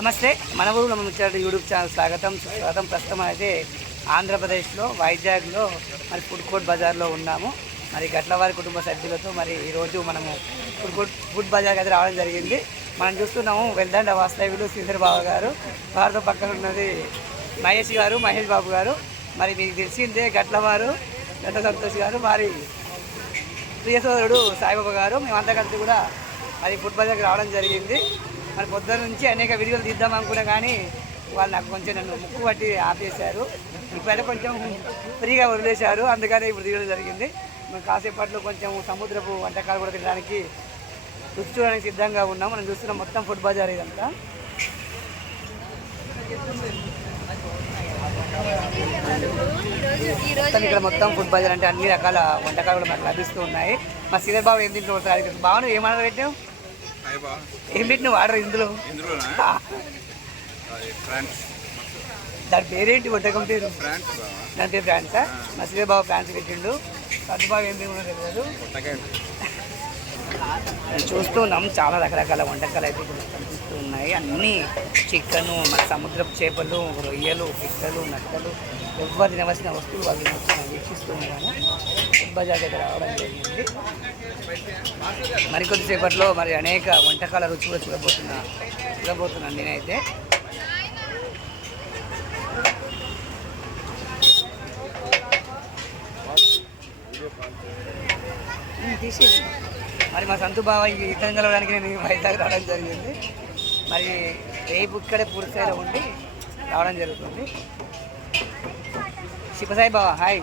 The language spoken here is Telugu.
నమస్తే మన ఊరు మనం యూట్యూబ్ ఛానల్ స్వాగతం స్వాగతం ప్రస్తుతం అయితే ఆంధ్రప్రదేశ్లో వైజాగ్లో మరి ఫుడ్ కోర్ట్ బజార్లో ఉన్నాము. మరి గట్లవారి కుటుంబ సభ్యులతో మరి ఈరోజు మనము ఫుడ్ కోర్ట్ ఫుడ్ బజార్కి అయితే రావడం జరిగింది. మనం చూస్తున్నాము వెల్దండ వాస్తవ్యులు శ్రీధర్ బాబు గారు. వారితో పక్కన ఉన్నది మహేష్ గారు మహేష్ బాబు గారు. మరి మీకు తెలిసిందే గట్లవారు గట్ల సంతోష్ గారు. వారి ప్రియ సోదరుడు సాయిబాబా గారు. మేమంతా కలిసి కూడా మరి ఫుడ్ బజార్కి రావడం జరిగింది. మరి పొద్దున్న నుంచి అనేక వీడియోలు తీద్దాం అనుకున్నా కానీ వాళ్ళు నాకు కొంచెం నన్ను ముక్కు పట్టి ఆపేశారు. ఇప్పుడైతే కొంచెం ఫ్రీగా వదిలేశారు. అందుకనే ఇప్పుడు తీయడం జరిగింది. మేము కాసేపట్లో కొంచెం సముద్రపు వంటకాలు కూడా తినడానికి రుచి చూడడానికి సిద్ధంగా ఉన్నాం. మనం చూస్తున్నాం మొత్తం ఫుడ్ బజార్ ఇదంతా. మొత్తం ఇక్కడ మొత్తం ఫుడ్ బజార్ అంటే అన్ని రకాల వంటకాలు కూడా మనకు లభిస్తూ ఉన్నాయి. మా సీనియర్ బాబు ఏం తింటూ ఉంటారు బాబు ఏం పెట్టావు ఏం పెట్టినావు? ఆర్డర్ ఇందులో? దాని పేరేంటి? వంటకం పేరు? దాని పేరు ఫ్రాన్సా? మా సీనియర్ బాబు ఫ్రాన్స్ పెట్టిండు. సద్దు బాబు ఏం తిన్నా తెలియదు. పొట్టకాయ నేను చూస్తూ ఉన్నాం. చాలా రకరకాల వంటకాలు అయితే ఇక్కడ కనిపిస్తూ ఉన్నాయి అన్నీ చికెను మన సముద్రపు చేపలు రొయ్యలు పిక్కలు నక్కలు ఎవ్వరు తినవలసిన వస్తువులు వాళ్ళు వీక్షిస్తూ ఉన్నాము. ఫుడ్ బజార్ దగ్గర రావడం జరిగింది. మరికొద్దిసేపట్లో మరి అనేక వంటకాల రుచి కూడా చూడబోతున్నా చూడబోతున్నాను నేనైతే. తీసేసి మరి మా సంతు బావ ఈ ఇతను కలవడానికి నేను వైజాగ్ రావడం జరిగింది. మరి రేపు ఇక్కడే పూర్తిగా ఉండి రావడం జరుగుతుంది. శివసాయి బావ హాయ్.